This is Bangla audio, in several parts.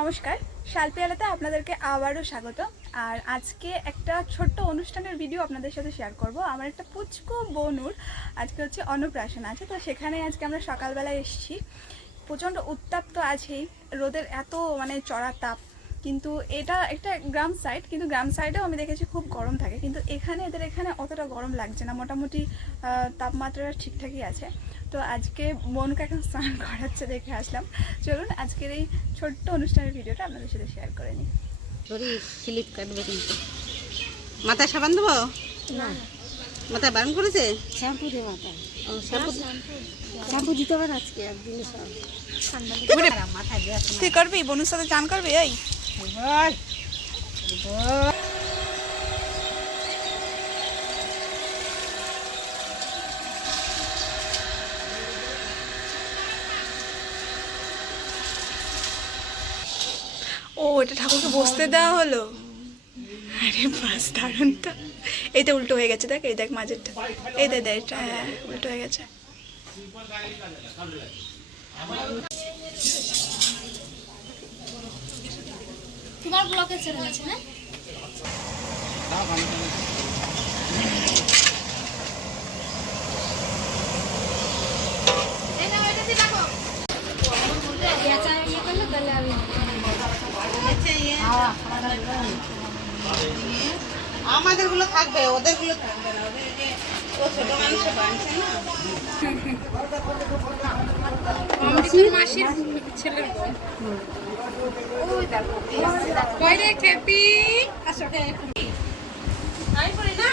নমস্কার, শালপিয়ালাতে আপনাদেরকে আবারও স্বাগত। আর আজকে একটা ছোট্ট অনুষ্ঠানের ভিডিও আপনাদের সাথে শেয়ার করব। আমার একটা পুচকু বোনুর আজকে হচ্ছে অন্নপ্রাশন আছে, তো সেখানে আজকে আমরা সকালবেলায় এসেছি। প্রচণ্ড উত্তাপ তো আছেই, রোদের এত চড়া তাপ। কিন্তু এটা একটা গ্রাম সাইড, কিন্তু গ্রাম সাইডেও আমি দেখেছি খুব গরম থাকে, কিন্তু এদের এখানে অতটা গরম লাগছে না, মোটামুটি তাপমাত্রা ঠিকঠাকই আছে। তো আজকে বোনকে এখন স্নান করাচ্ছে দেখে আসলাম। চলুন আজকের এই ছোট্ট অনুষ্ঠানের ভিডিওটা আপনাদের সাথে শেয়ার করে নিই। স্লিপ কাটবে কিন্তু মাথায় সাবান দেবো না, মাথায় বারণ করেছে শ্যাম্পু দিয়ে মাথায় শ্যাম্পু দিতে হবে আজকে একদিনে সব মাথায় দেওয়া। তুই করবি বোনের সাথে চান করবি? এই ও, এটা ঠাকুরকে বসতে দেওয়া হলো। আরে বাস, দারুণ তো। এইটা উল্টো হয়ে গেছে, দেখ এই দেখ মাঝেরটা, এই দেখ এটা, হ্যাঁ উল্টো হয়ে গেছে। তোমার ব্লকে ছেড়ে গেছে না? আমাদের গুলো থাকবে, ওদের গুলো থাকবে না। ওদের যে ও ছোট মানুষে বানছে না, মাসির ছেলের বোন। ওই দেখো কইরে খেপি আসো। আমি পড়ি না,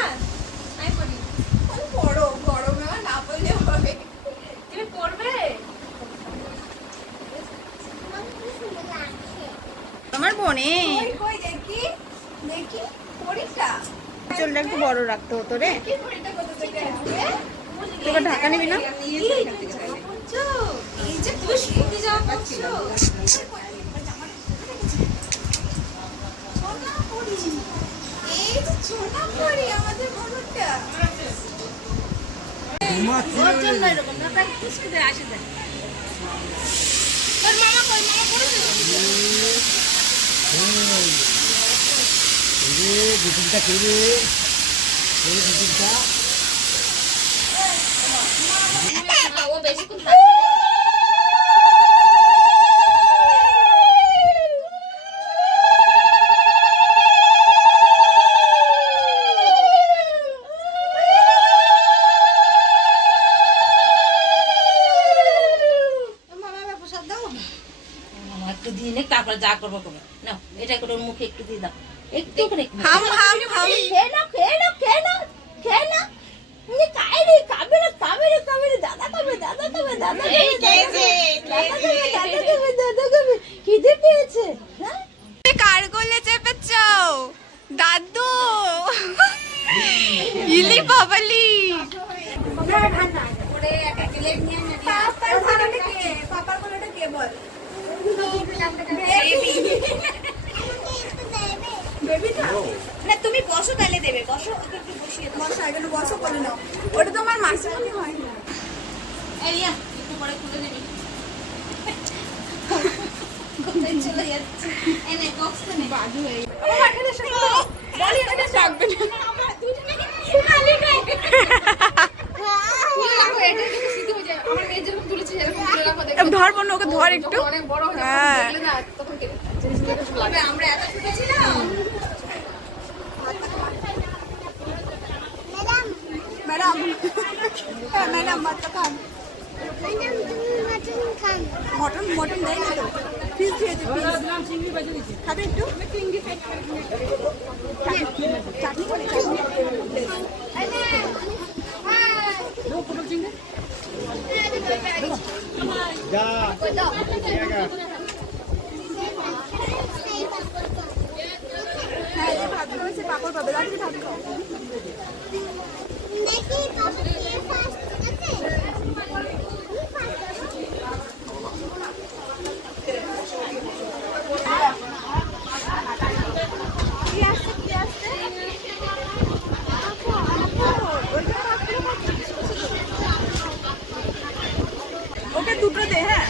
আমি পড়ি। বড় গরমে না বললে হবে। তুমি পড়বে? আমার বোনে কই দেখি দেখি পরিটা, চুলটা একটু বড় রাখতে হতো রে। কি পরিটা কত থেকে আসবে? তোকে ঢাকা নিবি না? এই যে তুমি শুনতে যাও করছো। এই যে ছোনা পরি আমাদের বড়টা। ওর জন্য এরকম না, প্র্যাকটিস করে আসে দেয়। তোর মামা কই? মামা পড়েছে দুদিনটা খেলে দুদিনটা ও বেশিক্ষণ থাকবে না। একটু দিয়ে নে, তারপর যা করবো করবো। না এটা করে ওর মুখে একটু দিয়ে দাও, একটু করে হাম হাম হাম। খেয়ে নাও, খেয়ে নাও, খেয়ে নাও, খেয়ে নাও। তুমি খাই রে, খাবে না, খাবে না, খাবে না, দাদা খাবে, দাদা খাবে, দাদা খাবে, এই খেয়েছে, দাদা খাবে, দাদা খাবে, দাদা খাবে। খিদে পেয়েছে হ্যাঁ? কার কোলে চেপেছ দাদু? ইলি বাবালি। পাপার কোলেটা কে? পাপার কোলেটা কে বল? বেবিটা না, তুমি বসো তাহলে দেবে। বসো, ওকে একটু বসিয়ে দাও। বসো, এখানে বসো বলে নাও। ওটা তো আমার মাসিমণি হয় না। এই রিয়া, একটু পরে খুলে দিবি। কোথায় চলে যাচ্ছে? এই নে বক্সটা নে। বাজু হয়ে গেল। আমার এখানে শোনো, বলি এখানে থাকবে না। আমরা দুজনে খালি খাই। তুলে রাখো, এটা কিন্তু স্মৃতি হয়ে যায়। আমার মেয়ে যেরকম তুলেছে সেরকম তুলে রাখো। দেখো ধর বোন, ওকে ধর একটু। অনেক বড় হয়ে হ্যাঁ। দেখলে না তখন জিনিসগুলো লাগে। আমরা এত ছোট ছিলাম। ম্যাডাম, হ্যাঁ ম্যাডাম, মাত্র খান। মটন মটন দেয় না তো, ফিস দিয়েছে, ফিস খাবে একটু। চাটনি করে, চাটনি। যা হ্যাঁ, এই ভাত রয়েছে, পাপড় পাবে, রাত্রি ভাত খাও। কি আসছে, কি আসছে? ওকে দুটো দে। হ্যাঁ,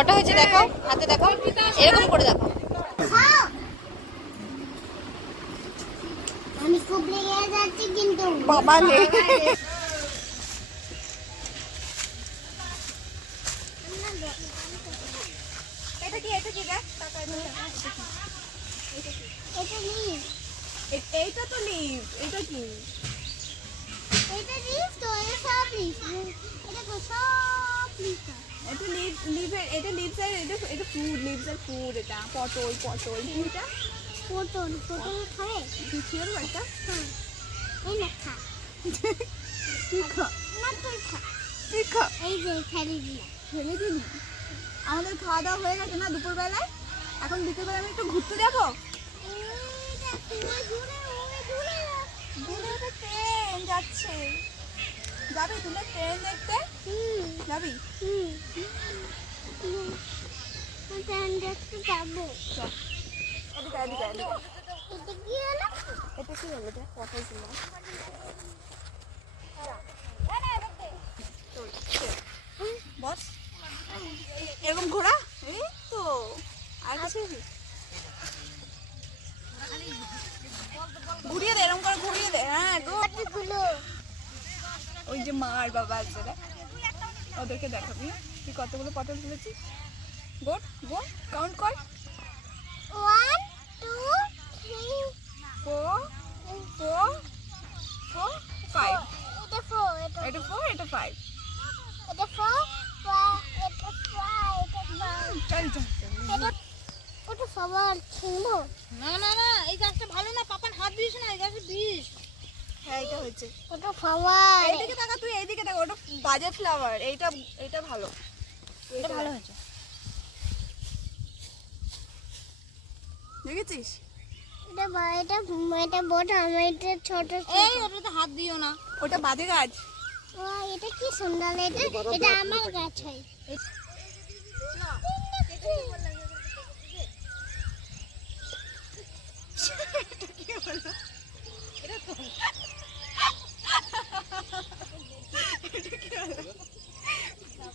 কটা হয়েছে দেখো, হাতে দেখো, এরকম করে দেখো। আমি খুব লেগে যাচ্ছি কিন্তু বাবা লে এটা কি দেখ এটা লিভ এইটা তো লিভ, এটা কি? এটা লিভ তো এটা সব লিভ এটা তো সব লিভ এটা লিভের, এটা লিভসের, এটা ফুড, লিভসের ফুড। এটা পটল এটা পটল খাবে পিছিয়ে একটা হ্যাঁ এই না খা তুই খা, না তুই খা তুই খা। এই যে ফেলে দিলাম ফেলে দিলি? আমাদের খাওয়া দাওয়া হয়ে গেছে না দুপুরবেলায়, এখন বিকেলবেলা আমি একটু ঘুরতে যাবো। দূরে একটা ট্রেন যাচ্ছে, যাবি তুমি ট্রেন দেখতে? যাবি? দেখতে যাবো এদিকে এদিকে এদিকে। এটা কি হলো এটা কি হলো? দেখ পটল দিলাম। বস এরকম ঘোরা, এই তো আর কিছু ঘুরিয়ে দে, এরকম করে ঘুরিয়ে দে। হ্যাঁ গো, গুলো ওই যে মা আর বাবা আছে রে, ওদেরকে দেখাবি তুই কতগুলো পটল তুলেছিস। গোট গোট কাউন্ট কর। 1 2 3 4 4 4 5। এটা 4 এটা এটা 4, এটা 5। এটা 4 এটা 5 এটা 5 চল চল এটা ওটা সবার ছিলো না না না, এই গাছটা ভালো না, পাপান হাত দিস না, এই গাছে বিষ। হ্যাঁ এটা হচ্ছে। ওটা সবার এইদিকে তাকা, তুই এইদিকে তাকা, ওটা বাজে ফ্লাওয়ার, এইটা এটা ভালো, এটা ভালো হয়েছে। দেখেছিস? এটা এটা এটা বড় আমার এটা ছোট এই ওটাতে হাত দিও না। ওটা বাজে গাছ। ও এটা কি সুন্দর এটা এটা আমার গাছ হয়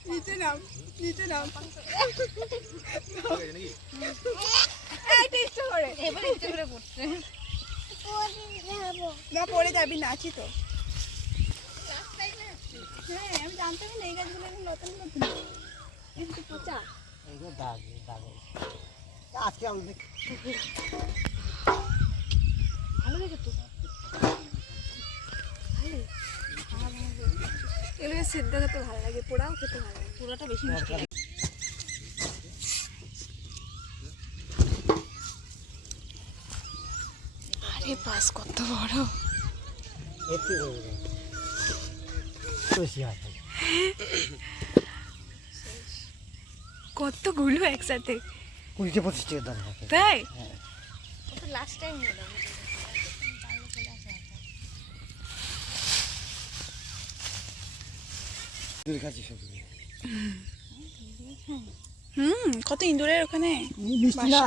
নিচে নাম, নিচে নাম। এইটা ইচ্ছে করে, এবার ইচ্ছে করে পড়ছে। না পড়ে যাবি, নাচি তো। হ্যাঁ আমি জানতামই না এই গাছগুলো এখন নতুন নতুন কিন্তু পচা। আজকে আমি ভালো লাগে তো, এগুলো সিদ্ধ খেতে ভালো লাগে, পোড়াও খেতে ভালো লাগে, পোড়াটা বেশি মিষ্টি লাগে। আরে পাস কত বড়, একটু বেশি আছে কতগুলো একসাথে, 20-25 টাকা দাম আছে। তাই? লাস্ট টাইম হলো। দূর কাছে সব কত ইন্দুরের ওখানে মিষ্টি না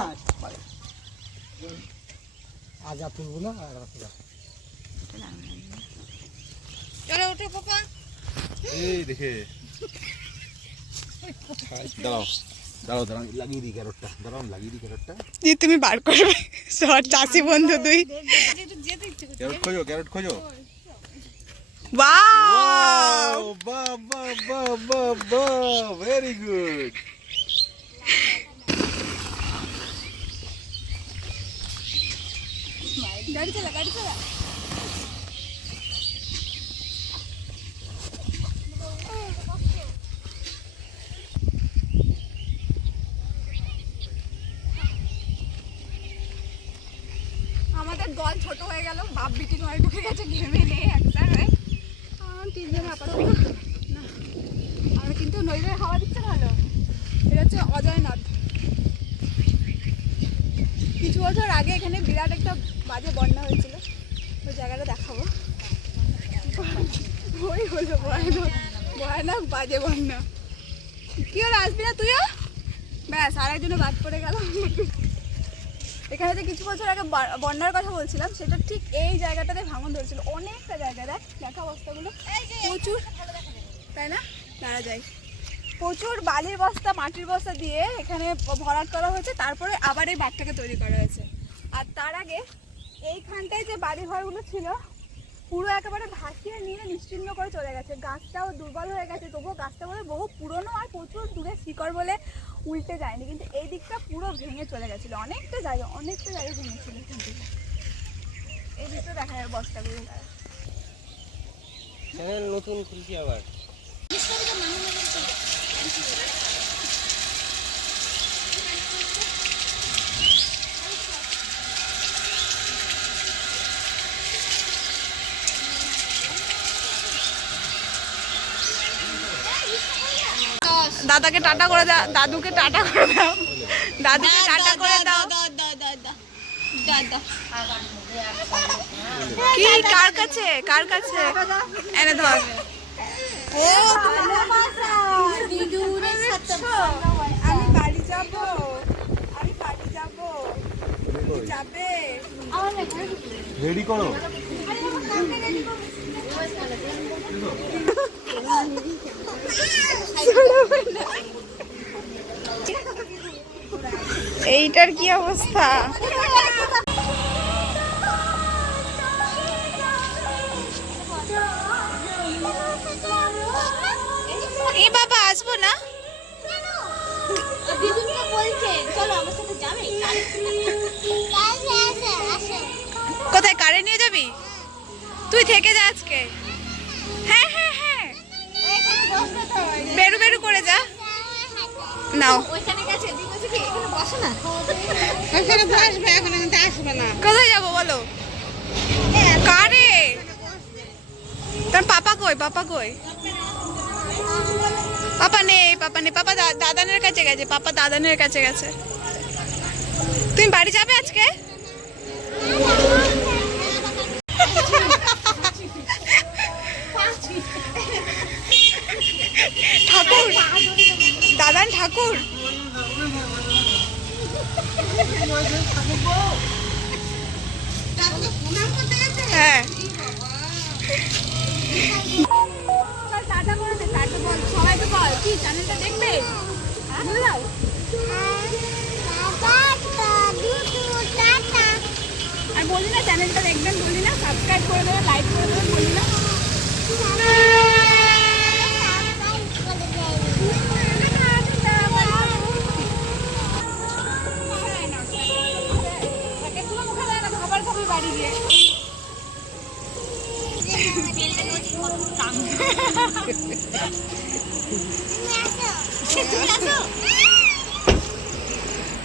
আজ আর তুলবো না আর চলো উঠে পাপা। এই দেখে দাঁড়াও দাঁড়াও দাঁড়াও, লাগিয়ে দিই ক্যারটটা, দাঁড়াও লাগিয়ে দিই ক্যারটটা। যে তুমি বার করবে সর চাষি বন্ধু তুই। ক্যারট খোঁজো, ক্যারট খোঁজো। ওয়াও বাহ বাহ বাহ বাহ বাহ, ভেরি গুড। গাড়ি চালা, গাড়ি চালা। আমাদের দল ছোট হয়ে গেল, বাপ বিটি ঘরে ঢুকে গেছে, ঘেমে নেই একটা হয়ে। তিনজন আপাতত না, আর কিন্তু নইলের হাওয়া দিচ্ছে ভালো। এটা হচ্ছে অজয় নদ। কিছু বছর আগে এখানে বিরাট একটা বাজে বন্যা হয়েছিল, ওই জায়গাটা দেখাবো। ওই হলো ভয়ানক ভয়ানক বাজে বন্যা। কি হলো, আসবি না তুইও? ব্যাস আর একজনে বাদ পড়ে গেল। এখানে যে কিছু বছর আগে বন্যার কথা বলছিলাম, সেটা ঠিক এই জায়গাটাতে ভাঙন ধরেছিল, অনেকটা জায়গা। দেখা অবস্থাগুলো প্রচুর, তাই না? দাঁড়া যায় প্রচুর বালির বস্তা মাটির বস্তা দিয়ে এখানে ভরাট করা হয়েছে, তারপরে আবার এই বাঁধটাকে তৈরি করা হয়েছে। আর তার আগে এইখানটায় যে বাড়ি ঘরগুলো ছিল পুরো একেবারে ভাসিয়ে নিয়ে নিশ্চিহ্ন করে চলে গেছে। গাছটাও দুর্বল হয়ে গেছে, তবুও গাছটা বলে বহু পুরনো আর প্রচুর দূরে শিকড় বলে উল্টে যায়নি, কিন্তু এই দিকটা পুরো ভেঙে চলে গেছিলো। অনেকটা জায়গা ভেঙেছিল এখান থেকে। এই দিকটা দেখা যায় বস্তাগুলো। নতুন খুলছি আবার। দাদাকে টাটা করে দাও, দাদুকে টাটা করে দাও, দাদুকে টাটা করে দাও। কি কার কাছে এনে ধর। আমি বাড়ি যাবো, যাবে রেডি করো। এইটার কি অবস্থা? এই বাবা আসবো না, দিদুনকে বলছে চলো আমার সাথে যাবে। কোথায় কারে নিয়ে যাবি? তুই থেকে যা আজকে। হ্যাঁ হ্যাঁ হ্যাঁ, বেরু বেরু করে যা। নাও, ওইখানে গেছে দিদি বলছে কি এখানে বসে না। ওখানে বসবে, এখন কিন্তু আসবে না। কোথায় যাবো বলো? কারে? তোর পাপা কই? পাপা নেই, পাপা দাদানের কাছে গেছে, পাপা দাদানের কাছে গেছে। তুমি বাড়ি যাবে আজকে? ঠাকুর, দাদান ঠাকুর। হ্যাঁ, টাটা করে দে, টাটা বল সবাইকে, বল কি চ্যানেলটা দেখবে? বলে দাও। আর বলি না চ্যানেলটা দেখবেন, বলি না সাবস্ক্রাইব করে দেবেন, লাইক করে দেবেন, বলি না। খাবার খাবে বাড়ি গিয়ে। তুমি আসো।